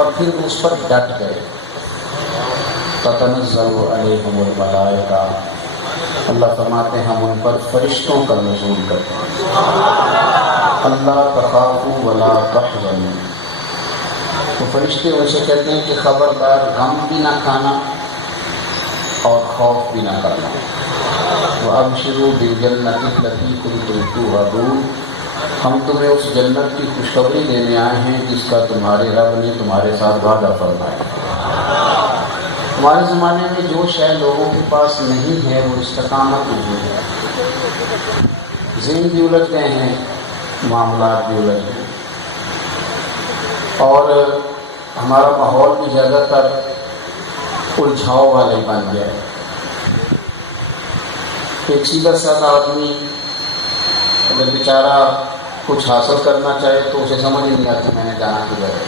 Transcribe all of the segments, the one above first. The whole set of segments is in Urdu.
اور پھر اس پر ڈٹ گئے. تتنزل علیہم الملائکہ، اللہ فرماتے ہیں ہم ان پر فرشتوں کا نزول کرتے ہیں. اللہ تخافوا ولا تحزنوا، تو فرشتے ان سے کہتے ہیں کہ خبردار غم بھی نہ کھانا اور خوف بھی نہ کرنا. وَأَبْشِرُوا بِالْجَنَّةِ الَّتِي كُنتُمْ تُوعَدُونَ، ہم تمہیں اس جنت کی خوشخبری دینے آئے ہیں جس کا تمہارے رب نے تمہارے ساتھ وعدہ فرمایا. ہمارے زمانے میں جو شے لوگوں کے پاس نہیں ہے وہ استقامت نہیں ہے. ذہن بھی الجھ گئے ہیں، معاملات بھی الجھ گئے، اور ہمارا ماحول بھی زیادہ تر الجھاؤ والے بن گیا ہے. ایک سیدھا سادہ آدمی اگر بیچارہ کچھ حاصل کرنا چاہے تو اسے سمجھ نہیں آتی میں نے جانا کدھر ہے.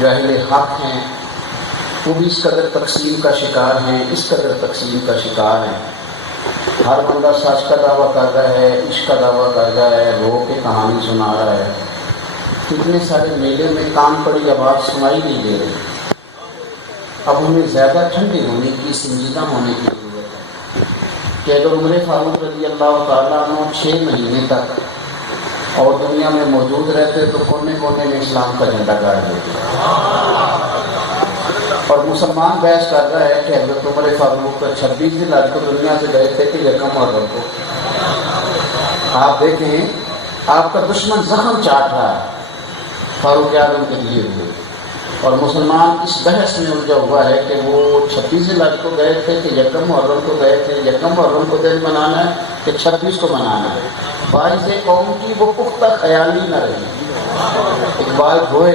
جو اہل حق ہیں وہ بھی اس قدر تقسیم کا شکار ہیں، اس قدر تقسیم کا شکار ہیں. ہر بندہ سچ کا دعویٰ کر رہا ہے، عشق کا دعویٰ کر رہا ہے، رو کے کہانی سنا رہا ہے. کتنے سارے میلے میں کان پڑی آواز سنائی نہیں دے رہی. اب ہمیں زیادہ ٹھنڈے ہونے کی، سنجیدہ ہونے کی ضرورت ہے کہ اگر عمر فاروق رضی اللہ تعالیٰ عنہ 6 مہینے تک اور دنیا میں موجود رہتے تو کونے کونے میں اسلام کا جھنڈا گاڑ دیتے. اور مسلمان بحث کر رہا ہے کہ حضرت عمر فاروق 26 دن آج کو دنیا سے گئے تھے کہ یکم محرم کو. آپ دیکھیں آپ کا دشمن زخم چاٹ رہا ہے فاروق اعظم کے لیے ہوئے، اور مسلمان اس بحث میں الجھا ہوا ہے کہ وہ 26 لاکھ کو گئے تھے کہ یکم محرم کو گئے تھے. یکم محرم کو دن منانا ہے کہ 26 کو منانا ہے. باعث قوم کی وہ پختہ خیالی نہ رہی. اقبال ہوئے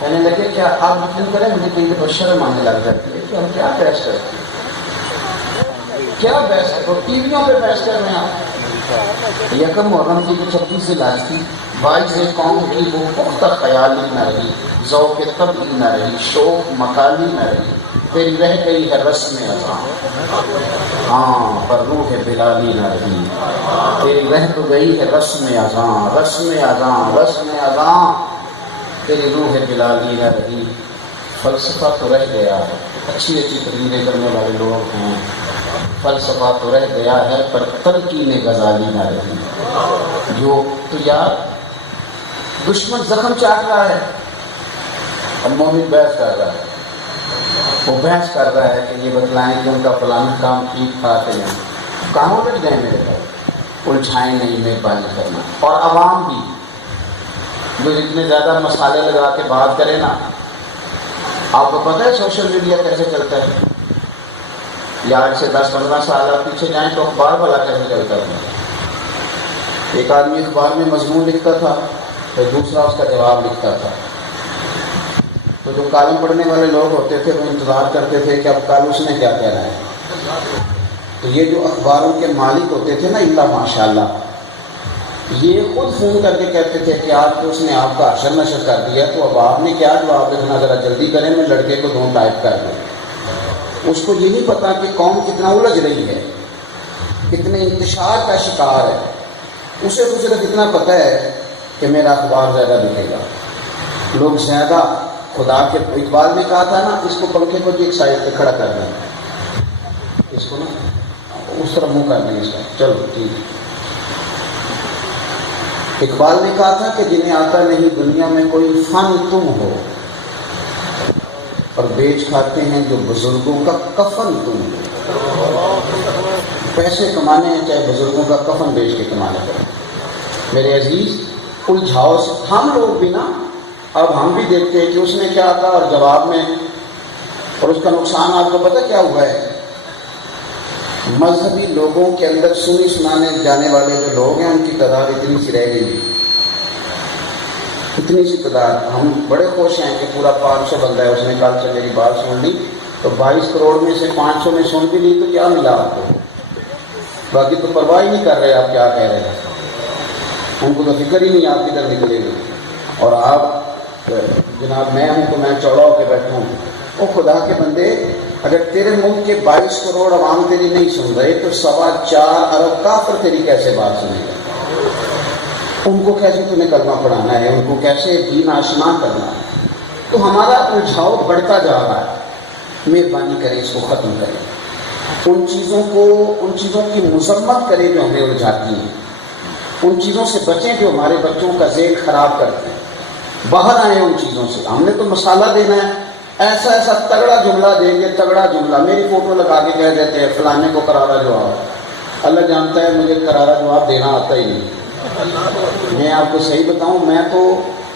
کہنے لگے کیا آپ یقین کریں مجھے کہیں پر شرم آنے لگ جاتی ہے کہ ہم کیا بحث کرتے ہیں، کیا بحث ہے. ٹی ویوں پہ بحث کر رہے ہیں آپ. یکم محرم کی جو 26 لاکھ تھی، باعث قوم کی وہ پختہ خیالی نہ رہی، ذوق طبعی نہ رہی، شوق مکالی نہ رہی. تیری رہ گئی ہے رسم اذاں، ہاں پر روح بلالی نہ رہی. تیری رہ تو گئی ہے رسم اذاں، رسم اذاں، رسم اذاں، تیری روح بلالی نہ رہی. فلسفہ تو رہ گیا ہے، اچھی اچھی تقریریں کرنے والے لوگ ہیں. فلسفہ تو رہ گیا ہے پر تلقین غزالی نہ رہی. جو تو یار دشمن زخم چاٹ رہا ہے اور مومن بحث کر رہا ہے. وہ بحث کر رہا ہے کہ یہ بتلائیں کہ ان کا فلانا کام ٹھیک تھا کہ نہیں. کہاں لگ جائیں میرے پاس الجھائیں نہیں مہربانی کرنا. اور عوام بھی جو جتنے زیادہ مسالے لگا کے بات کرے نا، آپ کو پتہ ہے سوشل میڈیا کیسے چلتا ہے. یا آج سے 10-15 سال آپ پیچھے جائیں تو اخبار والا کیسے چلتا ہے. ایک آدمی اخبار میں مضمون لکھتا تھا تو دوسرا اس کا جواب لکھتا تھا. تو جو کالم پڑھنے والے لوگ ہوتے تھے وہ انتظار کرتے تھے کہ اب کل اس نے کیا کہنا ہے. تو یہ جو اخباروں کے مالک ہوتے تھے نا، اللہ ماشاء اللہ، یہ خود فون کر کے کہتے تھے کہ آج تو اس نے آپ کا حشر نشر کر دیا تو اب آپ نے کیا جواب دینا، ذرا جلدی کریں، میں لڑکے کو دونوں ٹائپ کر دوں. اس کو یہ نہیں پتا کہ قوم کتنا الجھ رہی ہے، کتنے انتشار کا شکار ہے. اسے تو صرف اتنا پتہ ہے کہ میرا اخبار زیادہ بکے گا، لوگ زیادہ. خدا کے اقبال نے کہا تھا نا، اس کو پنکھے کو ایک سائڈ پہ کھڑا کر دیں، اس کو نا اس طرح منہ کر دیں اس کا، چلو ٹھیک. اقبال نے کہا تھا کہ جنہیں آتا نہیں دنیا میں کوئی فن تم ہو، اور بیچ کھاتے ہیں جو بزرگوں کا کفن تم ہو. پیسے کمانے ہیں چاہے بزرگوں کا کفن بیچ کے کمانا پڑے. میرے عزیز الجھاؤ سے ہم لوگ بھی نا، اب ہم بھی دیکھتے ہیں کہ اس نے کیا کہا اور جواب میں، اور اس کا نقصان آپ کو پتہ کیا ہوا ہے. مذہبی لوگوں کے اندر سنی سنانے جانے والے جو لوگ ہیں ان کی تعداد اتنی سی رہ گئی، اتنی سی تعداد. ہم بڑے خوش ہیں کہ پورا 500 بندہ ہے. اس نے کل سے میری بات سن لی تو 22 کروڑ میں سے 500 نے سن بھی لی تو کیا ملا آپ کو. باقی تو پرواہ ہی نہیں کر رہے آپ کیا کہہ رہے ہیں. ان کو تو فکر ہی نہیں آپ کدھر نکلے گی. اور آپ جناب میں ہوں تو میں چوڑا ہو کے بیٹھا ہوں. او خدا کے بندے، اگر تیرے ملک کے 22 کروڑ عوام تیری نہیں سن رہے تو 4.25 ارب کافر تیری کیسے بات سنے گا. ان کو کیسے تمہیں کلمہ پڑھانا ہے، ان کو کیسے دین آشنا کرنا ہے. تو ہمارا الجھاؤ بڑھتا جا رہا ہے. مہربانی کریں اس کو ختم کریں. ان چیزوں کی مذمت کریں جو ہمیں الجھاتی ہیں. ان چیزوں سے بچیں جو ہمارے بچوں کا ذہن خراب کرتے ہیں. باہر آئیں ان چیزوں سے. ہم نے تو مسالہ دینا ہے، ایسا ایسا تگڑا جملہ دیں گے، تگڑا جملہ. میری فوٹو لگا کے کہہ دیتے ہیں فلانے کو کرارا جواب. اللہ جانتا ہے مجھے کرارا جواب دینا آتا ہی نہیں. میں آپ کو صحیح بتاؤں، میں تو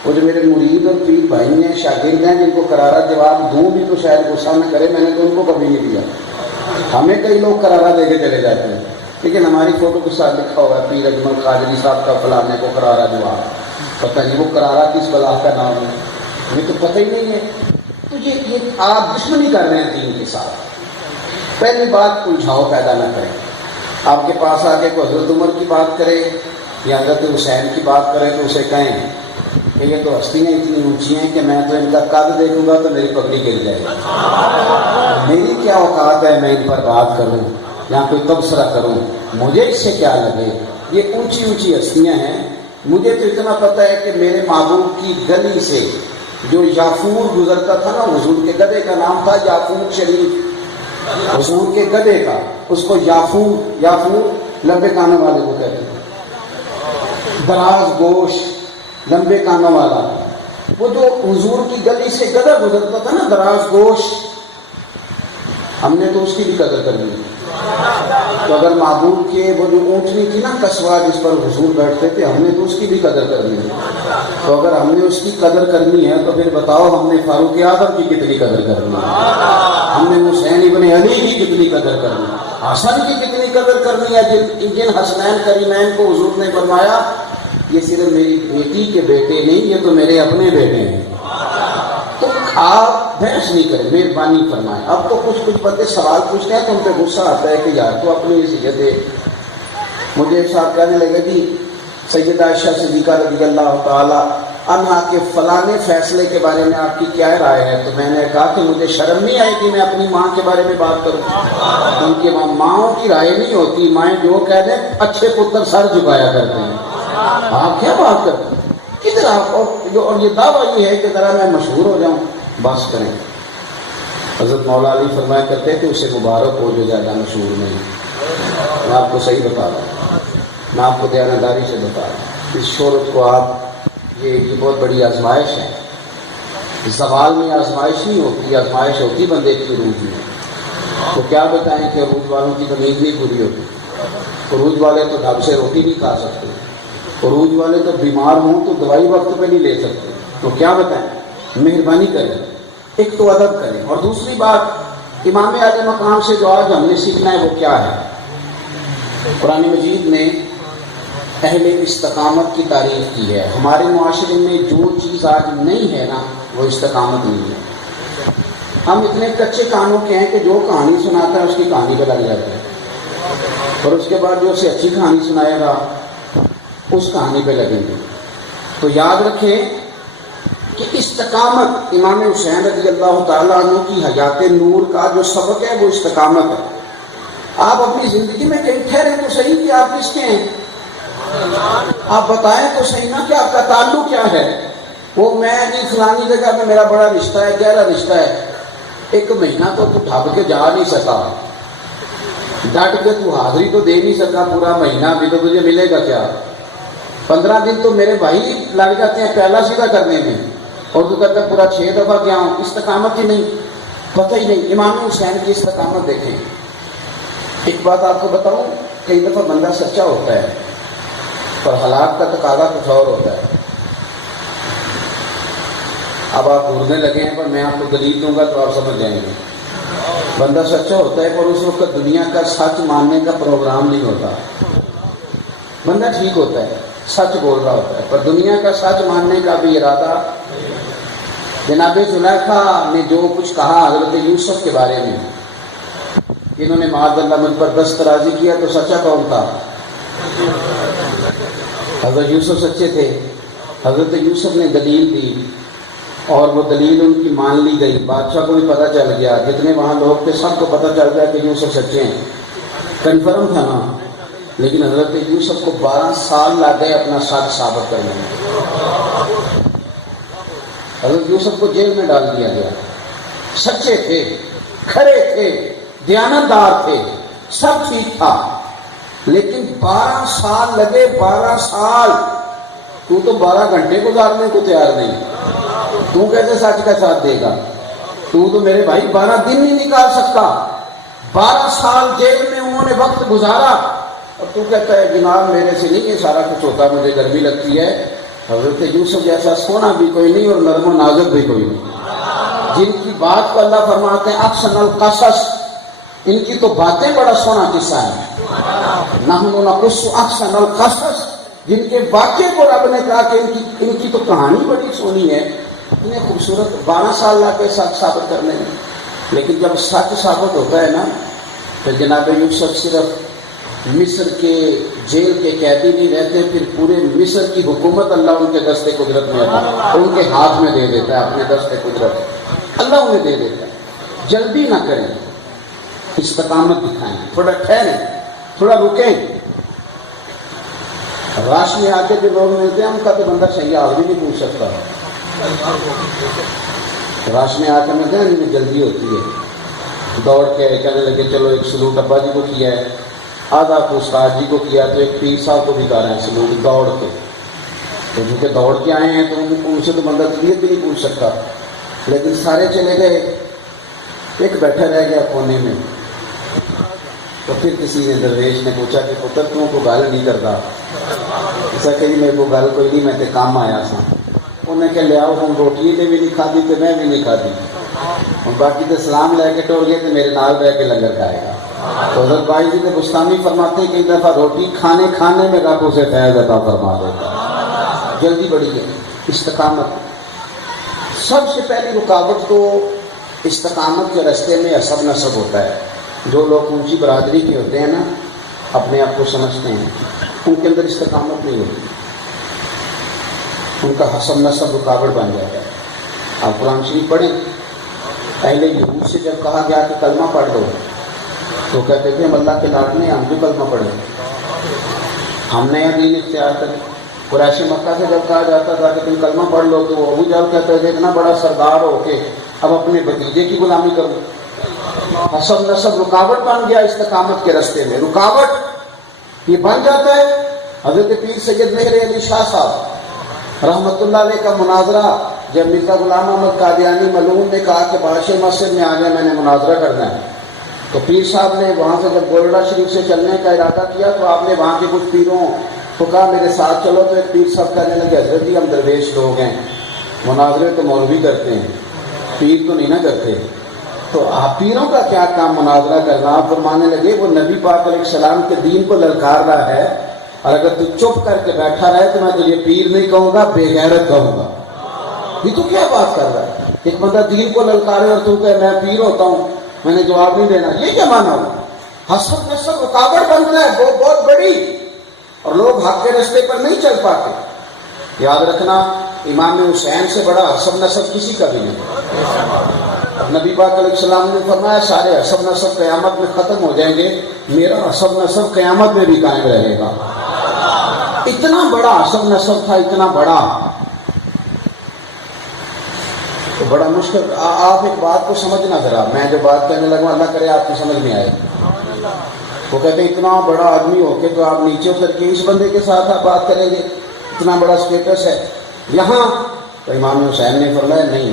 وہ جو میرے مرید اور پیر بھائی ہیں، شاگرد ہیں، جن کو کرارا جواب دوں بھی تو شاید غصہ نہ کرے، میں نے تو ان کو کبھی نہیں دیا. ہمیں کئی لوگ کرارا دے کے چلے جاتے ہیں، لیکن ہماری فوٹو کے ساتھ لکھا ہوا ہے پیر اجمل قادری صاحب کا فلانے کو کرارا جواب. پتہ نہیں وہ کرارا کس بلا کا نام ہے، ہمیں تو پتہ ہی نہیں ہے. تو یہ آپ دشمنی کر رہے ہیں دین کے ساتھ. پہلی بات الجھاؤ پیدا نہ کریں. آپ کے پاس آ کے کوئی حضرت عمر کی بات کرے یا حضرت حسین کی بات کرے تو اسے کہیں کہ یہ تو ہستیاں اتنی اونچی ہیں کہ میں تو ان کا قد دیکھوں گا تو میری پگڑی گر جائے گی. میری کیا اوقات ہے میں ان پر بات کروں یا کوئی تبصرہ کروں؟ مجھے اس سے کیا لگے؟ یہ اونچی اونچی ہستیاں ہیں. مجھے تو اتنا پتہ ہے کہ میرے محبوب کی گلی سے جو یافور گزرتا تھا نا، حضور کے گدھے کا نام تھا یافور شریف، حضور کے گدھے کا، اس کو یافور لمبے کانوں والے کو کہتے ہیں، دراز گوش لمبے کانوں والا. وہ جو حضور کی گلی سے گدھا گزرتا تھا نا، دراز گوش، ہم نے تو اس کی بھی قدر کر لی. تو اگر محبوب کے وہ جو اونٹنی تھی نا کسوا جس پر حضور بیٹھتے تھے، ہم نے تو اس کی بھی قدر کر لی. تو اگر ہم نے اس کی قدر کرنی ہے تو پھر بتاؤ ہم نے فاروق اعظم کی کتنی قدر کرنی ہے، ہم نے حسین ابن علی کی کتنی قدر کرنی ہے، حسن کی کتنی قدر کرنی ہے، جن حسنین کریمین کو حضور نے فرمایا یہ صرف میری بیٹی کے بیٹے نہیں، یہ تو میرے اپنے بیٹے ہیں. تو آپ بحث نہیں کریں، مہربانی فرمائیں. اب تو کچھ بندے سوال پوچھتے ہیں تو ان پہ غصہ آتا ہے کہ یار تو اپنی حیثیت ہے. مجھے ایک صاحب کہنے لگے کہ سیدہ عائشہ صدیقہ رضی اللہ تعالی عنہا کے فلانے فیصلے کے بارے میں آپ کی کیا رائے ہے؟ تو میں نے کہا کہ مجھے شرم نہیں آئی کہ میں اپنی ماں کے بارے میں بات کروں. ان کی ماں کی رائے نہیں ہوتی، مائیں جو کہہ دیں اچھے پتر سر جھکایا کرتے ہیں. آپ کیا بات کرتے ہیں؟ کدھر آپ اور یہ دعویٰ یہ ہے کہ ذرا میں مشہور ہو جاؤں. بس کریں. حضرت مولا علی فرمایا کرتے کہ اسے مبارک ہو جو زیادہ مشہور نہیں. میں آپ کو صحیح بتا رہا ہوں، میں آپ کو دیانتداری سے بتا رہا ہوں. اس شہرت کو آپ یہ بہت بڑی آزمائش ہے. زوال میں آزمائش نہیں ہوتی، آزمائش ہوتی بندے کی عروج میں. تو کیا بتائیں کہ عروج والوں کی تو نیند نہیں پوری ہوتی. عروج والے تو ڈھب سے روٹی نہیں کھا سکتے. عروج والے تو بیمار ہوں تو دوائی وقت پہ نہیں لے سکتے. تو کیا بتائیں؟ مہربانی کریں، ایک تو ادب کریں. اور دوسری بات، امام عالی مقام سے جو آج ہم نے سیکھنا ہے وہ کیا ہے؟ قرآن مجید نے اہل استقامت کی تعریف کی ہے. ہمارے معاشرے میں جو چیز آج نہیں ہے نا وہ استقامت نہیں ہے. ہم اتنے کچے کانوں کے ہیں کہ جو کہانی سناتا ہے اس کی کہانی پہ لگ جاتے ہیں، اور اس کے بعد جو اسے اچھی کہانی سنائے گا اس کہانی پہ لگیں گے. تو یاد رکھیں کہ استقامت، امام حسین رضی اللہ تعالیٰ عنہ کی حیات نور کا جو سبق ہے وہ استقامت ہے. آپ اپنی زندگی میں کہیں ٹھہریں تو صحیح کہ آپ کس کے ہیں، آپ بتائیں تو صحیح نا کہ آپ کا تعلق کیا ہے. وہ میں نہیں فلانی جگہ میں میرا بڑا رشتہ ہے، گہرا رشتہ ہے. ایک مہینہ تو ڈھب کے جا نہیں سکا، ڈٹ کے تو حاضری تو دے نہیں سکا پورا مہینہ بھی، تو مجھے ملے گا کیا؟ 15 دن تو میرے بھائی لگ جاتے ہیں پہلا سیدھا کرنے میں، اور تو کہتا ہے پورا 6 دفعہ گیا ہوں. استقامت ہی نہیں، پتہ ہی نہیں. امام حسین کی استقامت دیکھیں. ایک بات آپ کو بتاؤں، کئی دفعہ بندہ سچا ہوتا ہے پر حالات کا تقاضا کچھ اور ہوتا ہے. اب آپ گھورنے لگے ہیں پر میں آپ کو دلیل دوں گا تو آپ سمجھ جائیں گے. بندہ سچا ہوتا ہے پر اس وقت دنیا کا سچ ماننے کا پروگرام نہیں ہوتا. بندہ ٹھیک ہوتا ہے، سچ بول رہا ہوتا ہے، پر دنیا کا سچ ماننے کا بھی ارادہ. جناب زلیخا نے جو کچھ کہا حضرت یوسف کے بارے میں، انہوں نے معاذ اللہ مجھ پر دسترازی کیا، تو سچا کون تھا؟ حضرت یوسف سچے تھے. حضرت یوسف نے دلیل دی اور وہ دلیل ان کی مان لی گئی. بادشاہ کو بھی پتہ چل گیا، جتنے وہاں لوگ تھے سب کو پتہ چل گیا کہ یوسف سچے ہیں. کنفرم تھا نا. لیکن حضرت یوسف کو 12 سال لگ گئے اپنا سچ ثابت کرنے میں. حضرت یوسف کو جیل میں ڈال دیا گیا. سچے تھے, کھڑے تھے, دیانتدار تھے, سب ٹھیک تھا, لیکن 12 سال لگے. 12 سال. تو 12 گھنٹے گزارنے کو تیار نہیں, تو کیسے سچ کا ساتھ دے گا؟ تو میرے بھائی 12 دن نہیں نکال سکتا. 12 سال جیل میں انہوں نے وقت گزارا, اور تو کہتا ہے جناب میرے سے نہیں یہ سارا کچھ ہوتا, مجھے گرمی لگتی ہے. حضرت یوسف جیسا سونا بھی کوئی نہیں اور نرم و نازک بھی کوئی نہیں, جن کی بات کو اللہ فرماتے ہیں احسن القصص, ان کی تو باتیں بڑا سونا قصہ ہے. نحن نقص احسن القصص, جن کے واقعے کو رب نے کہا کہ ان کی تو کہانی بڑی سونی ہے, اتنے خوبصورت. 12 سال لا کے سچ ثابت کرنے میں, لیکن جب سچ ثابت ہوتا ہے نا, پھر جناب یوسف صرف مصر کے جیل کے قیدی نہیں رہتے, پھر پورے مصر کی حکومت اللہ ان کے دست قدرت میں آتا ہے, ان کے ہاتھ میں دے دیتا ہے. اپنے دست قدرت اللہ انہیں دے دیتا ہے. جلدی نہ کریں, استقامت دکھائیں, تھوڑا ٹھہریں, تھوڑا رکیں. راش میں آ کے جو لوگ ملتے ہیں ان کا تو بندہ سیاح بھی نہیں پوچھ سکتا. راش میں آ کے ملتے ہیں جنہیں جلدی ہوتی ہے, دوڑ کے کہنے لگے چلو ایک سلوٹ ابا جی کو کیا ہے, آدھا کو استاد جی کو کیا, تو ایک پیر صاحب کو بھی کر رہے ہیں سلوٹ دوڑ کے. تو چونکہ دوڑ کے آئے ہیں تو ان سے تو بندہ طبیعت بھی نہیں پوچھ سکتا. لیکن سارے چلے گئے, ایک بیٹھا رہ گیا کونے میں. تو پھر کسی نے درویش نے پوچھا کہ پتر تم کو گل نہیں کرتا؟ ایسا کہ جی میرے کو گل کوئی نہیں, میں تے کام آیا سا. انہیں کہ لیا ہوں روٹی نے بھی نہیں کھادی تو میں بھی نہیں کھادی, اور باقی تو سلام لے کے ٹور گئے تو میرے نال رہ کے لنگر کھائے گا. تو حضرت بھائی جی کے بستانی فرماتے ہیں کہ ایک دفعہ روٹی کھانے میں رب اسے فیض عطا فرما دیتا. جلدی بڑی ہے. استقامت سب سے پہلی رکاوٹ تو استقامت کے راستے میں حسب نسب ہوتا ہے. جو لوگ اونچی برادری کے ہوتے ہیں نا, اپنے آپ کو سمجھتے ہیں, ان کے اندر استقامت نہیں ہوتی, ان کا حسب نسب رکاوٹ بن جاتا ہے. آپ قرآن شریف پڑھیں, پہلے یہود سے جب کہا گیا کہ کلمہ پڑھ لو تو کہتے تھے ہم اللہ کے لاڈلے, ہم بھی کلمہ پڑھیں, ہم نیا دین اختیار کریں. قریش مکہ سے جب کہا جاتا تھا کہ تم کلمہ پڑھ لو تو ابو جہل کہتے تھے اتنا بڑا سردار ہو کے اب اپنے بھتیجے کی غلامی کرو. حسب نسب رکاوٹ بن گیا استقامت کے راستے میں. رکاوٹ یہ بن جاتا ہے. حضرت پیر سید مہر علی شاہ صاحب رحمۃ اللہ علیہ کا مناظرہ جب مرزا غلام احمد قادیانی ملعون نے کہا کہ بادشاہ مسجد میں آ گیا, میں نے مناظرہ کرنا ہے, تو پیر صاحب نے وہاں سے جب گولڈا شریف سے چلنے کا ارادہ کیا تو آپ نے وہاں کے کچھ پیروں کو کہا میرے ساتھ چلو. تو ایک پیر صاحب کہنے لگے حضرت جی ہم درویش لوگ ہیں, مناظرے تو مولوی کرتے ہیں, پیر تو نہیں نہ کرتے. تو آپ پیروں کا کیا کام مناظرہ کرنا؟ آپ فرمانے لگے وہ نبی پاک علیہ السلام کے دین کو للکار رہا ہے, اور اگر تو چپ کر کے بیٹھا رہے تو میں تجھے پیر نہیں کہوں گا, بے غیرت کہوں گا. یہ تو کیا بات کر رہا ہے؟ ایک بندہ دین کو للکارے اور تو کہ میں پیر ہوتا ہوں, میں نے جواب نہیں دینا, یہ کیا مانا ہوا؟ حسب نسب رکاوٹ بنتا ہے وہ بہت بڑی, اور لوگ حق کے راستے پر نہیں چل پاتے. یاد رکھنا امام حسین سے بڑا حسب نسب کسی کا بھی نہیں. اب نبی پاک علیہ السلام نے فرمایا سارے حسب نسب قیامت میں ختم ہو جائیں گے, میرا حسب نسب قیامت میں بھی قائم رہے گا. اتنا بڑا حسب نسب تھا, اتنا بڑا, تو بڑا مشکل. آپ ایک بات کو سمجھنا ذرا, میں جو بات کہنے لگا اللہ کرے آپ کی سمجھ میں آئے. وہ کہتے ہیں اتنا بڑا آدمی ہو کے تو آپ نیچے اتر کے اس بندے کے ساتھ آپ بات کریں گے, اتنا بڑا اسٹیٹس ہے یہاں. تو امام حسین نے فرمایا نہیں,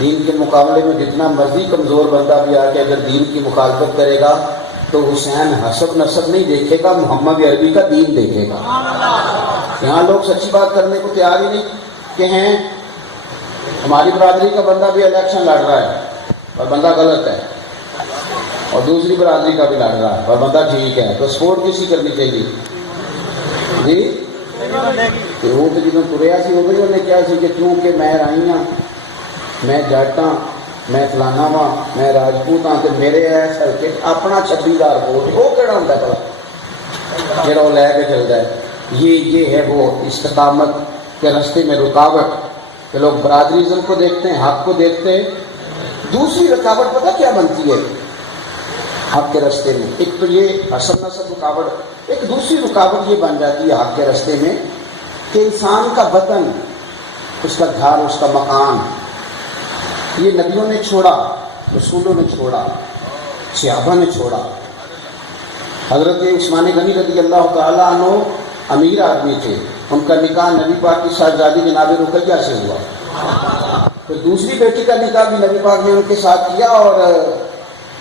دین کے مقابلے میں جتنا مرضی کمزور بندہ بھی آ کے اگر دین کی مخالفت کرے گا تو حسین حسب نسب نہیں دیکھے گا, محمد عربی کا دین دیکھے گا. یہاں لوگ سچی بات کرنے کو تیار ہی نہیں کہ ہیں ہماری برادری کا بندہ بھی الیکشن لڑ رہا ہے اور بندہ غلط ہے, اور دوسری برادری کا بھی لڑ رہا ہے اور بندہ ٹھیک ہے, تو سپورٹ کسی کرنی چاہیے جی؟ وہ تو جدوں تریا سی وہ بھی انہیں کیا سی کہ کیونکہ میں رائی ہاں, میں جٹ ہاں, میں فلانا وا, میں راجپوت ہاں, تو میرے ایس ہلکے اپنا 26,000 ووٹ وہ کہڑا ہوتا ہے بھلا جہاں وہ لے کے چلتا ہے. یہ ہے وہ استقامت کے راستے میں رکاوٹ کہ لوگ برادریزم کو دیکھتے ہیں, حق کو دیکھتے ہیں. دوسری رکاوٹ پتہ کیا بنتی ہے حق کے راستے میں؟ ایک تو یہ حسب نسب رکاوٹ, ایک دوسری رکاوٹ یہ بن جاتی ہے حق کے راستے میں کہ انسان کا وطن اس کا گھر، اس کا مکان، یہ نبیوں نے چھوڑا، رسولوں نے چھوڑا، صحابہ نے چھوڑا۔ حضرت عثمان غنی رضی اللہ تعالیٰ عنہ امیر آدمی تھے، ان کا نکاح نبی پاک کی صاحبزادی جناب رقیہ سے ہوا، پھر دوسری بیٹی کا نکاح بھی نبی پاک نے ان کے ساتھ کیا، اور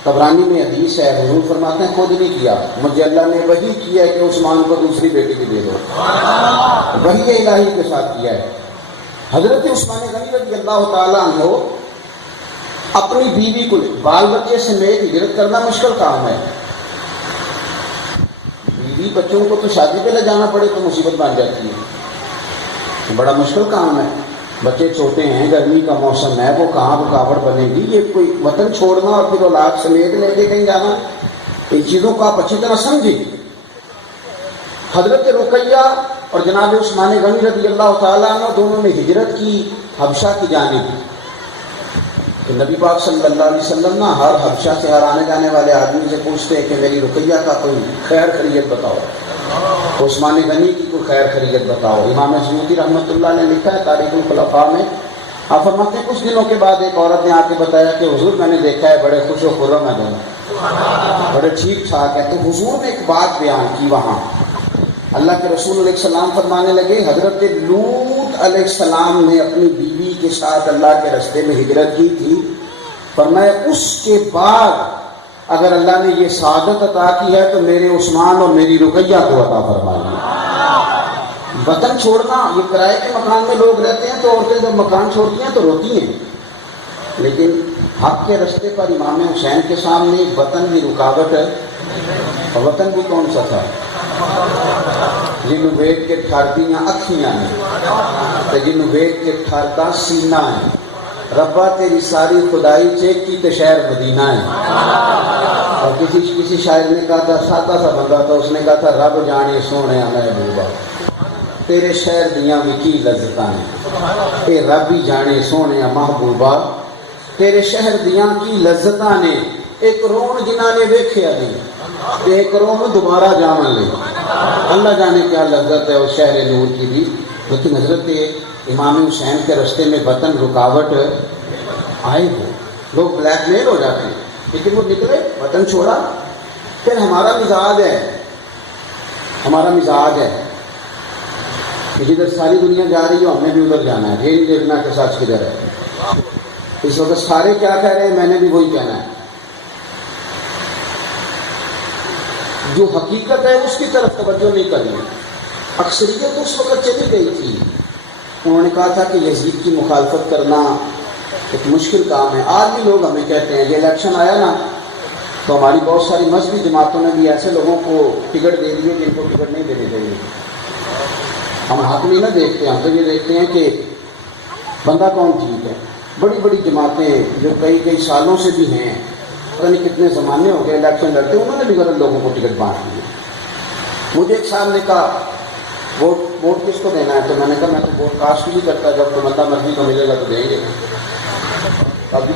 طبرانی میں حدیث ہے حضور فرماتے ہیں خود نہیں کیا، مجھے اللہ نے وحی کیا ہے کہ عثمان کو دوسری بیٹی بھی دے دو، وحی الہی کے ساتھ کیا ہے۔ حضرت عثمان غنی رضی اللہ تعالیٰ عنہ اپنی بیوی کو بال بچے سمیت ہجرت کرنا مشکل کام ہے، بیوی بچوں کو تو شادی پہ لے جانا پڑے تو مصیبت بن جاتی ہے، بڑا مشکل کام ہے، بچے چھوٹے ہیں، گرمی کا موسم ہے، وہ کہاں رکاوٹ بنے گی، یہ کوئی وطن چھوڑنا اور پھر اولاد سمیت لے کے کہیں جانا، ان چیزوں کو آپ اچھی طرح سمجھیں۔ حضرت رقیہ اور جناب عثمان غنی رضی اللہ تعالیٰ عنہ دونوں نے ہجرت کی حبشہ کی جانب، تو نبی پاک صلی اللہ علیہ وسلم نا ہر حبشہ سے ہر آنے جانے والے آدمی سے پوچھتے ہیں کہ میری رقیہ کا کوئی خیر خیریت بتاؤ، عثمان غنی کی کوئی خیر خیریت بتاؤ۔ امام سیوطی رحمۃ اللہ نے لکھا ہے تاریخ الخلفاء میں، آپ فرماتے ہیں کچھ دنوں کے بعد ایک عورت نے آ کے بتایا کہ حضور میں نے دیکھا ہے بڑے خوش و خرم ہے دونوں، بڑے ٹھیک ٹھاک ہے، تو حضور نے ایک بات بیان کی وہاں، اللہ کے رسول علیہ السلام فرمانے لگے حضرت لوط علیہ السلام نے اپنی بیوی کے ساتھ اللہ کے راستے میں ہجرت کی تھی، فرمایا اس کے بعد اگر اللہ نے یہ سعادت عطا کی ہے تو میرے عثمان اور میری رقیہ کو عطا فرمائیے۔ وطن چھوڑنا، یہ کرائے کے مکان میں لوگ رہتے ہیں تو عورتیں جب مکان چھوڑتی ہیں تو روتی ہیں، لیکن حق کے راستے پر امام حسین کے سامنے وطن بھی رکاوٹ ہے، اور وطن بھی کون سا تھا، جنہوں ویک کے ٹھاردیاں اکھیاں ہیں، جنہوں ویک کے ٹھاردا سینہ ہے، ربا تیری ساری خدائی چیک کی تو شہر مدینہ ہے۔ اور کسی شاعر نے کہا تھا، سادہ سا بندہ تھا، اس نے کہا تھا رب جانے سونے محبوبہ تیرے شہر دیاں بھی کی لذتاں نے، اے رب ہی جانے سونے محبوبہ تیرے شہر دیاں کی لذتاں نے، ایک رون جنہاں نے ویکھیا نہیں، ایک رون دوبارہ جامن لے، اللہ جانے کیا لذت ہے اس شہر نور کی بھی۔ لیکن حضرت امام حسین کے راستے میں وطن رکاوٹ آئے ہو، لوگ بلیک میل ہو جاتے ہیں، لیکن وہ نکلے، وطن چھوڑا۔ پھر ہمارا مزاج ہے کہ جدھر ساری دنیا جا رہی ہو ہم نے بھی ادھر جانا ہے، یہ نہیں دیکھنا کہ سچ کدھر ہے۔ اس وقت سارے کیا کہہ رہے ہیں میں نے بھی وہی کہنا ہے، جو حقیقت ہے اس کی طرف توجہ نہیں کرنی۔ اکثریت اس وقت چلی گئی تھی، انہوں نے کہا تھا کہ یزید کی مخالفت کرنا ایک مشکل کام ہے۔ آج بھی لوگ ہمیں کہتے ہیں، یہ الیکشن آیا نا تو ہماری بہت ساری مذہبی جماعتوں نے بھی ایسے لوگوں کو ٹکٹ دے دیے جن کو ٹکٹ نہیں دینے چاہیے۔ ہم حق نہیں نہ دیکھتے، ہم تو یہ دیکھتے ہیں کہ بندہ کون ٹھیک ہے۔ بڑی بڑی جماعتیں جو کئی سالوں سے بھی ہیں، پتہ نہیں کتنے زمانے ہو گئے الیکشن لڑتے، انہوں نے بھی غلط لوگوں کو ٹکٹ بانٹ دیے۔ مجھے ایک صاحب نے کہا ووٹ کس کو دینا ہے، تو میں نے کہا میں تو ووٹ کاسٹ نہیں کرتا، جب تو بندہ مرضی کو ملے گا تو دیں گے۔ اب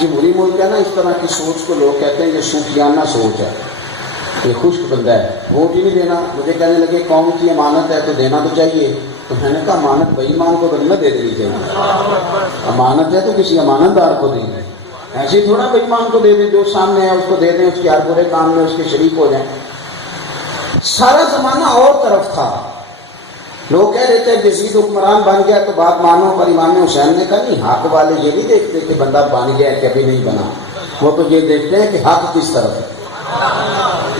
جمہوری ملک ہے نا، اس طرح کی سوچ کو لوگ کہتے ہیں یہ صوفیانہ سوچ ہے، یہ خشک بندہ ہے، ووٹ ہی نہیں دینا۔ مجھے کہنے لگے قوم کی امانت ہے تو دینا تو چاہیے، تو میں نے کہا امانت بے ایمان کو تو نہ دے دینی چاہیے، امانت ہے تو کسی امانت دار کو دیں، ایسے تھوڑا بے ایمان کو دے دیں، جو سامنے ہے اس کو دے دیں، اس کے ہر برے کام میں اس کے شریک ہو جائیں۔ سارا زمانہ اور طرف تھا، لوگ کہہ رہے تھے یزید حکمران بن گیا تو بات مانو، پر امام حسین نے کہا نہیں، حق والے یہ نہیں دیکھتے کہ بندہ بن گیا کہ ابھی نہیں بنا، وہ تو یہ دیکھتے ہیں کہ حق کس طرف ہے۔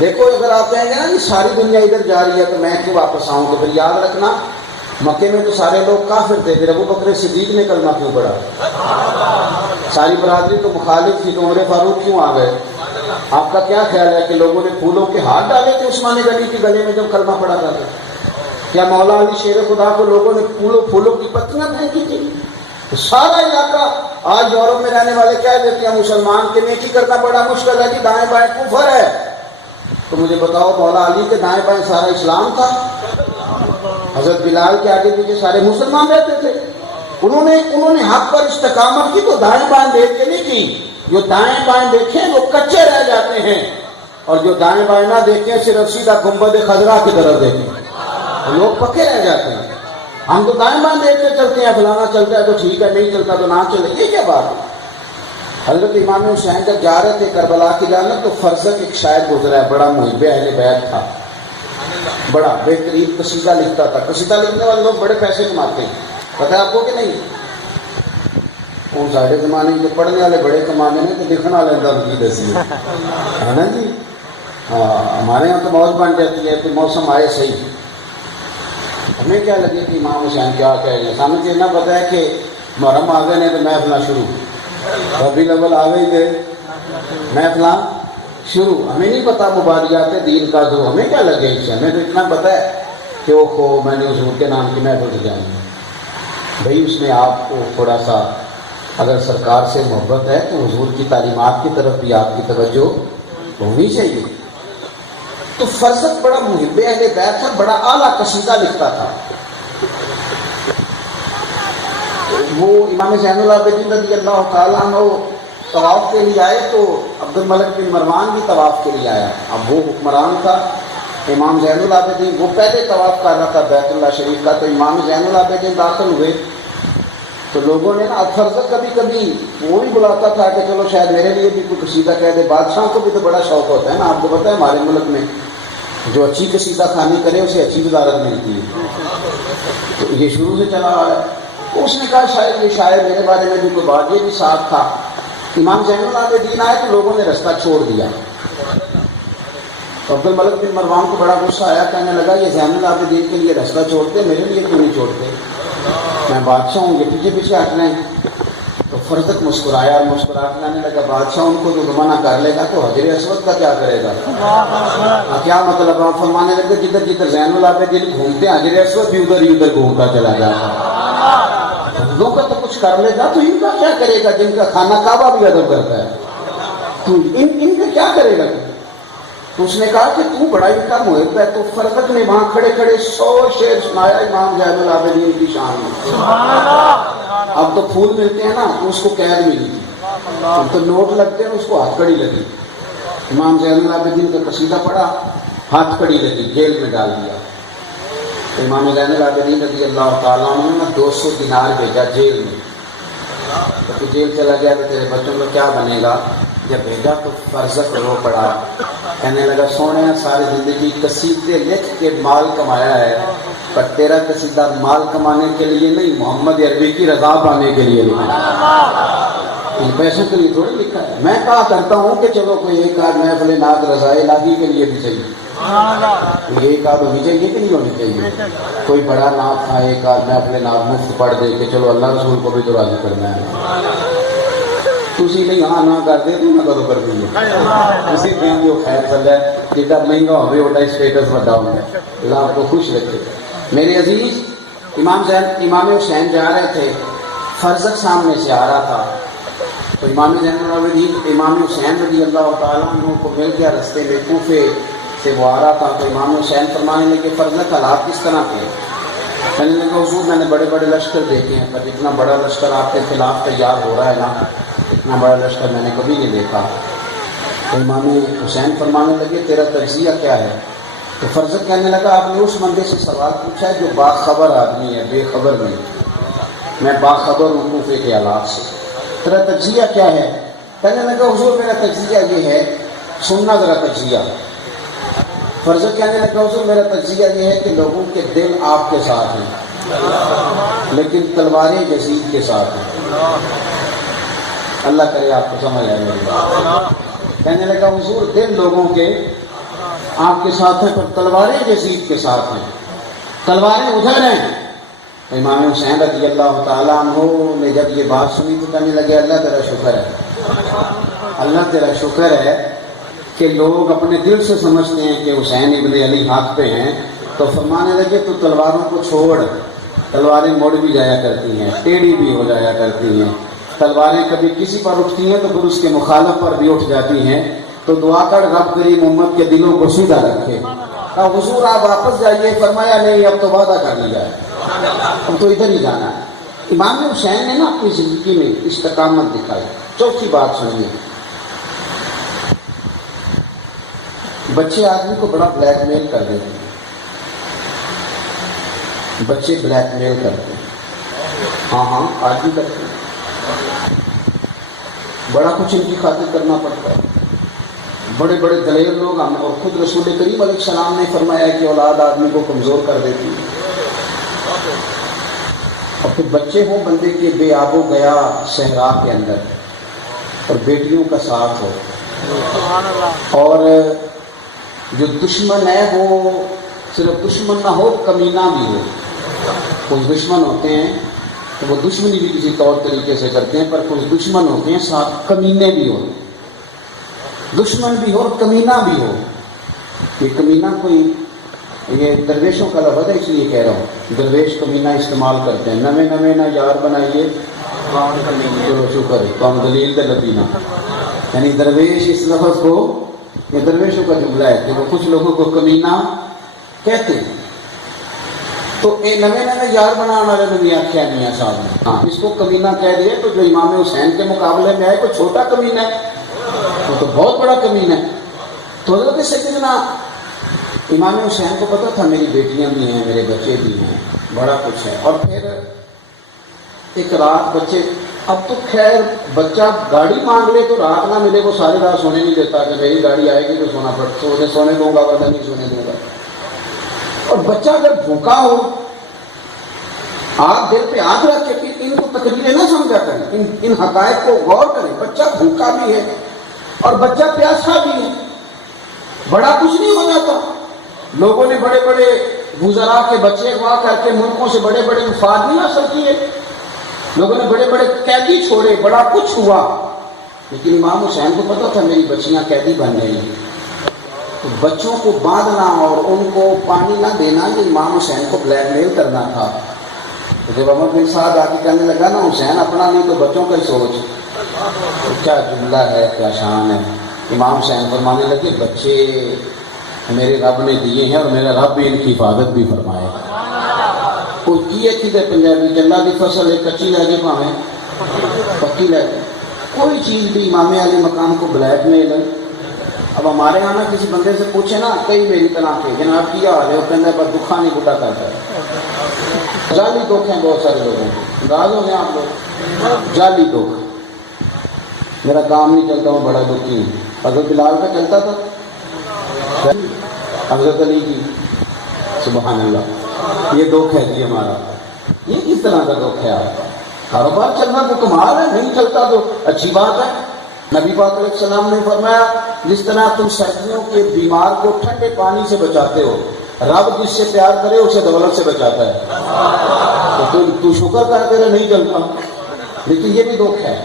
دیکھو اگر آپ کہیں گے نا کہ ساری دنیا ادھر جا رہی ہے تو میں کیوں واپس آؤں، تو پھر یاد رکھنا مکے میں تو سارے لوگ کافر تھے، پھر ابو بکر صدیق نے کلمہ کیوں پڑھا؟ ساری برادری تو مخالف تھی، تو عمر فاروق کیوں آ گئے؟ آپ کا کیا خیال ہے کہ لوگوں نے پھولوں کے ہاتھ ڈالے تھے عثمان غنی کے گلے میں جب کلمہ پڑھا تھا؟ کیا مولا علی شیر خدا کو لوگوں نے پھولوں کی پتیاں پھینکی تھی؟ تو سارا علاقہ آج یورپ میں رہنے والے کہہ دیتے ہیں مسلمان کے نیکی کرنا بڑا مشکل ہے، کہ دائیں بائیں کفر ہے۔ تو مجھے بتاؤ مولا علی کے دائیں بائیں سارا اسلام تھا، حضرت بلال کے آگے پیچھے سارے مسلمان رہتے تھے، انہوں نے حق پر استقامت کی تو دائیں بائیں دیکھ کے نہیں کی۔ جو دائیں بائیں دیکھیں وہ کچے رہ جاتے ہیں، اور جو دائیں بائیں نہ دیکھیں صرف سیدھا گنبد خضرا کی طرف دیکھیں، لوگ پکے رہ جاتے ہیں۔ ہم تو دائیں بائیں دیکھ کے چلتے ہیں، فلانا چلتا ہے تو ٹھیک ہے، نہیں چلتا تو نہ چلے، یہ کیا بات ہے؟ حضرت امام حسین جب جا رہے تھے کربلا کی جانب تو فرزق ایک شاعر گزرا ہے، بڑا محب اہل بیت تھا، بڑا بہترین قصیدہ لکھتا تھا. قصیدہ لکھنے والے لوگ بڑے پیسے کماتے ہیں، پتہ ہے آپ کو کہ نہیں؟ ان سارے زمانے کے پڑھنے والے بڑے کمانے میں تو لکھنے والے اندر کی دسی ہے نا جی. ہاں ہمارے یہاں تو موج بن جاتی ہے کہ موسم آئے صحیح، ہمیں کیا لگے کہ امام حسین کیا کہہ رہے ہیں. ہمیں اتنا پتہ ہے کہ محرم آ گئے تو محفلیں شروع، ربیع الاول آ گئی تھے محفلیں شروع. ہمیں نہیں پتا مبادیات دین کا جو، ہمیں کیا لگے اس سے. ہمیں تو اتنا پتا ہے کہ وہ میں نے حضور کے نام کی محفل سے جانی ہے. بھائی اس میں آپ کو تھوڑا سا اگر سرکار سے محبت ہے تو حضور کی تعلیمات کی طرف بھی آپ کی توجہ ہونی چاہیے. تو فرزق بڑا محب اہل بیت تھا، بڑا اعلیٰ قصیدہ لکھتا تھا. وہ امام زین العابدین رضی اللہ تعالیٰ عنہ طواف کے لیے آئے تو عبد الملک بن مروان بھی طواف کے لیے آیا. اب وہ حکمران تھا، امام زین العابدین وہ پہلے طواف کر رہا تھا بیت اللہ شریف کا. تو امام زین العابدین داخل ہوئے تو لوگوں نے نا فرزق کبھی کبھی وہ بھی بلاتا تھا کہ چلو شاید میرے لیے بھی کوئی قصیدہ کہہ دے. بادشاہوں کو بھی تو بڑا شوق ہوتا ہے نا، آپ کو پتہ ہے ہمارے ملک میں جو اچھی قصیدہ خوانی کرے اسے اچھی وزارت ملتی ہے. تو یہ شروع سے چلا آ رہا ہے. تو اس نے کہا شاید یہ شاعر میرے بارے میں بھی کوئی بات، یہ بھی ساتھ تھا. امام زین العابدین آئے تو لوگوں نے رستہ چھوڑ دیا. عبد الملک بن مروان کو بڑا غصہ آیا، کہنے لگا یہ زین العابدین کے لیے رستہ چھوڑتے، میرے لیے کیوں نہیں چھوڑتے؟ میں بادشاہ ہوں، یہ پیچھے پیچھے ہٹ رہے ہیں. تو فرزق مسکرایا اور مسکرا کے کہنے لگا بادشاہ ان کو جو منع کر لے گا تو حجر اسود کا کیا کرے گا؟ کیا مطلب؟ آپ فرمانے لگے جدھر جدھر زین العابدین گھومتے ہیں حجر اسود بھی ادھر ہی ادھر گھومتا چلا جاتا. بندوں کا تو کچھ کر لے گا تو ان کا کیا کرے گا جن کا خانہ کعبہ بھی ادب کرتا ہے؟ تو ان کا کیا کرے گا؟ تو اس نے کہا کہ تو بڑا ان کا محب ہے. تو فرزق نے وہاں کھڑے کھڑے 100 شعر سنایا امام زین العابدین کی شان میں. اب تو پھول ملتے ہیں نا، اس کو قید ملی تھی، اب تو نوٹ لگتے ہیں، اس کو ہاتھ کڑی لگی. امام زین العابدین کا قصیدہ پڑھا، ہاتھ کڑی لگی، جیل میں ڈال دیا. تو امام زین العابدین رضی اللہ تعالیٰ عنہ نے 200 دینار بھیجا جیل میں. تو جیل چلا گیا تو تیرے بچوں کا کیا بنے گا؟ جب بھیجا تو فرزق رو پڑا، کہنے لگا سونے ساری زندگی قصیدے لکھ کے مال کمایا ہے، پر تیرا قصیدہ مال کمانے کے لیے نہیں، محمد عربی کی رضا پانے کے لیے لکھا ہے، ان پیسوں کے لیے تھوڑی لکھا ہے. میں کہا کرتا ہوں کہ چلو کوئی ایک آدھ محفل نعت رضائے الہی کے لیے بھی چاہیے، ایک آدھ ہونی چاہیے کہ نہیں ہونی چاہیے؟ کوئی بڑا نعت تھا، ایک آدھ محفل نعت مفت پڑھ دے کہ چلو اللہ رسول کو بھی تو راضی کرنا ہے. تھی نہیں ہاں نہ کر دے تو نہ کرو کر دیے اسی دن جو خیر چل رہا ہے جتنا مہنگا ہوئے اٹھا اسٹیٹس بڑھا ہوں گا. اللہ آپ کو خوش رکھے. میرے عزیز امام حسین جا رہے تھے، فرزق سامنے سے آ رہا تھا. تو امام زین العابدین امام حسین رضی اللہ تعالیٰ عنہ کو مل گیا رستے میں، کوفے سے وہ آ رہا تھا. تو امام حسین فرمانے لگے فرزق حالات کس طرح کے؟ کہنے لگا حضور میں نے بڑے بڑے لشکر دیکھے ہیں، پر اتنا بڑا لشکر آپ کے خلاف تیار ہو رہا ہے نا، اتنا بڑا لشکر میں نے کبھی نہیں دیکھا. تو امام حسین فرمانے لگے تیرا تجزیہ کیا ہے؟ تو فرزق کہنے لگا آپ نے اس بندے سے سوال پوچھا ہے جو باخبر آدمی ہے، بے خبر نہیں. میں باخبر ہوں کوفے کے حالات سے. تیرا تجزیہ کیا ہے؟ کہنے لگا حضور میرا تجزیہ یہ ہے، سننا ذرا تجزیہ. فرزق کہنے لگا حضور میرا تجزیہ یہ ہے کہ لوگوں کے دل آپ کے ساتھ ہیں لیکن تلواریں یزید کے ساتھ ہیں. اللہ کرے آپ کو سمجھ آئے میری بات. کہنے لگا حضور دل لوگوں کے آپ کے ساتھ ہیں پر تلواریں یزید کے ساتھ ہیں، تلواریں ادھر ہیں. امام حسین رضی اللہ تعالیٰ عنہ نے جب یہ بات سنی تو کہنے لگے اللہ تیرا شکر ہے، اللہ تیرا شکر ہے کہ لوگ اپنے دل سے سمجھتے ہیں کہ حسین ابن علی ہاتھ پہ ہیں. تو فرمانے لگے تو تلواروں کو چھوڑ، تلواریں مڑ بھی جایا کرتی ہیں، ٹیڑھی بھی ہو جایا کرتی ہیں. تلواریں کبھی کسی پر اٹھتی ہیں تو پھر اس کے مخالف پر بھی اٹھ جاتی ہیں. تو دعا کر رب کریم امت کے دلوں کو سیدھا رکھے. حضور آپ واپس جائیے. فرمایا نہیں اب تو وعدہ کر لیا ہے، اب تو ادھر ہی جانا ہے. امام حسین نے نا اپنی زندگی میں استقامت دکھائی. چوتھی بات سنیے، بچے آدمی کو بڑا بلیک میل کر دیتے ہیں. بچے بلیک میل کرتے ہیں، ہاں آج بھی کرتے ہیں، بڑا کچھ ان کی خاطر کرنا پڑتا ہے، بڑے بڑے دلیر لوگ ہم، اور خود رسول کریم علیہ السلام نے فرمایا کہ اولاد آدمی کو کمزور کر دیتی ہے، اور پھر بچے ہوں بندے کے بے آب و گیا صحرا کے اندر، اور بیٹیوں کا ساتھ ہو، اور جو دشمن ہے وہ صرف دشمن نہ ہو، کمینہ بھی ہو۔ کچھ دشمن ہوتے ہیں تو وہ دشمنی بھی کسی طور طریقے سے کرتے ہیں، پر کچھ دشمن ہوتے ہیں ساتھ کمینے بھی ہو، دشمن بھی ہو اور کمینہ بھی ہو۔ یہ کمینہ کوئی، یہ درویشوں کا لفظ ہے اس لیے کہہ رہا ہوں، درویش کمینہ استعمال کرتے ہیں، نویں نویں نہ یار بنائیے چلو شکر ہے تو ہم دلیل کا لبینہ، یعنی درویش اس لفظ کو، یہ درویشوں کا جملہ ہے کہ وہ کچھ لوگوں کو کمینہ کہتے ہیں، تو اے نویں نویں یار بنانے والے نبی آخیا میاں صاحب نے، ہاں اس کو کمینہ کہہ دیا، تو جو امام حسین کے مقابلے میں آئے کوئی چھوٹا کمینہ ہے، وہ تو بہت بڑا کمینہ ہے۔ تو حضرت سیدنا امام حسین کو پتا تھا میری بیٹیاں بھی ہیں، میرے بچے بھی ہیں، بڑا کچھ ہے، اور پھر ایک رات بچے، اب تو خیر بچہ گاڑی مانگ لے تو رات نہ ملے، وہ ساری رات سونے نہیں دیتا کہ میری گاڑی آئے گی تو سونا پڑتا، سونے دوں گا ورنہ نہیں سونے دوں گا، اور بچہ اگر بھوکا ہو، آپ دل پہ ہاتھ رکھ کے ان کو تقریریں نہ سمجھا کریں، ان حقائق کو غور کریں، بچہ بھوکا بھی ہے اور بچہ پیاسا بھی ہے، بڑا کچھ نہیں ہو جاتا۔ لوگوں نے بڑے بڑے وزراء کے بچے اغوا کر کے ملکوں سے بڑے بڑے مفاد نہیں حاصل کیے، لوگوں نے بڑے بڑے قیدی چھوڑے، بڑا کچھ ہوا، لیکن امام حسین کو پتا تھا میری بچیاں قیدی بن رہی ہیں، تو بچوں کو باندھنا اور ان کو پانی نہ دینا یہ امام حسین کو بلیک میل کرنا تھا۔ تو جب عمر بن سعد آگے کہنے لگا نا حسین اپنا نہیں تو بچوں کا ہی سوچ، تو کیا جملہ ہے، کیا شان ہے، امام حسین فرمانے لگے بچے میرے رب نے دیے ہیں اور میرا رب بھی ان کی حفاظت بھی فرمائے۔ کوئی کیے کھدے پنجابی جنگا کی فصل ایک کچی لے جائے پاویں پکی لے جائے، کوئی چیز بھی امام علی مقام کو بلیک میل ہے۔ اب ہمارے یہاں نا کسی بندے سے پوچھے نا کئی میری طرح کے جناب کیا حال ہے، وہ کہنا ہے پر دکھا نہیں بڈا کرتا ہے، جعلی دکھ ہیں بہت سارے لوگوں کو، ناراض ہو گئے آپ لوگ، جعلی دکھ، میرا کام نہیں چلتا ہوں بڑا دکھی ہوں، حضرت بلال کا چلتا تھا، حضرت علی کی، سبحان اللہ، یہ دکھ ہے جی ہمارا، یہ کس طرح کا دکھ ہے؟ آپ کاروبار چلنا تو کمال ہے، نہیں چلتا تو اچھی بات ہے۔ نبی پاک علیہ السلام نے فرمایا جس طرح تم سردیوں کے بیمار کو ٹھنڈے پانی سے بچاتے ہو، رب جس سے پیار کرے اسے دولت سے بچاتا ہے، تو شکر کر تیرا نہیں چلتا۔ لیکن یہ بھی دکھ ہے،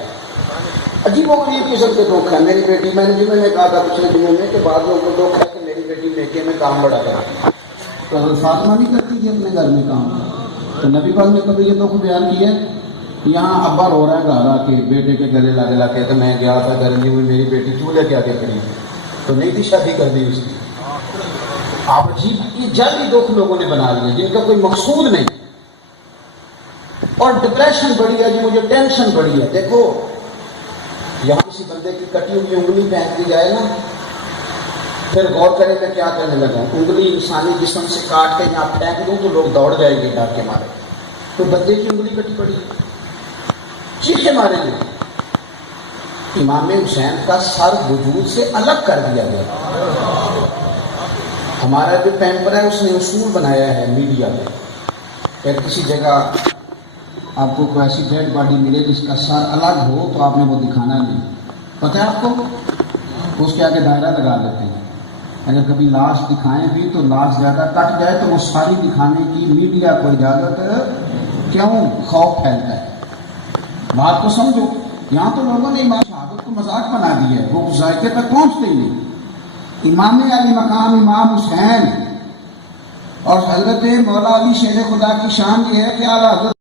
عجیب و غریب قسم کے دکھ ہے۔ میری بیٹی، میں نے جمعے میں کہا تھا پچھلے جمعے میں کہ بعض لوگوں کو دکھ ہے کہ میری بیٹی میکے میں کام بڑا کرتی، تو حضرت فاطمہ نہیں کرتی تھی اپنے گھر میں کام، تو نبی پاک نے کبھی یہ دکھ بیان کیا ہے؟ یہاں ابا رو رہا ہے گھر آ کے بیٹے کے گلے لگے لا کے، تو میں گیا تھا گرمی ہوئی میری بیٹی چولہے کے آگے کھڑی تو نہیں تھی شادی کر دی اس کی۔ آپ عجیب یہ جعلی دکھ لوگوں نے بنا لیے جن کا کوئی مقصود نہیں، اور ڈپریشن بڑی ہے جی، مجھے ٹینشن بڑی ہے۔ دیکھو یہاں کسی بندے کی کٹی ہوئی انگلی پھینک دی جائے نا، پھر غور کریں میں کیا کہنے لگا ہوں، انگلی انسانی جسم سے کاٹ کے یہاں پھینک دوں تو لوگ دوڑ جائیں گے ڈر کے مارے، تو بندے کی انگلی کٹی پڑی چیخے مارے گے۔ امام حسین کا سر وجود سے الگ کر دیا گیا۔ ہمارا جو پیمپر ہے اس نے اصول بنایا ہے میڈیا میں، اگر کسی جگہ آپ کو کوئی ایسی ڈیڈ باڈی ملے جس کا سر الگ ہو تو آپ نے وہ دکھانا نہیں، پتہ ہے آپ کو، اس کے آگے دائرہ لگا دیتے ہیں، اگر کبھی لاش دکھائیں بھی تو لاش زیادہ کٹ جائے تو وہ ساری دکھانے کی میڈیا کو اجازت کیوں؟ خوف پھیلتا ہے۔ بات کو سمجھو، یہاں تو لوگوں نے امام شہادت کو مذاق بنا دیا ہے، وہ ذائقے تک پہنچتے ہی نہیں۔ امام علی مقام امام حسین اور حضرت مولا علی شیر خدا کی شان یہ ہے کہ اعلیٰ حضرت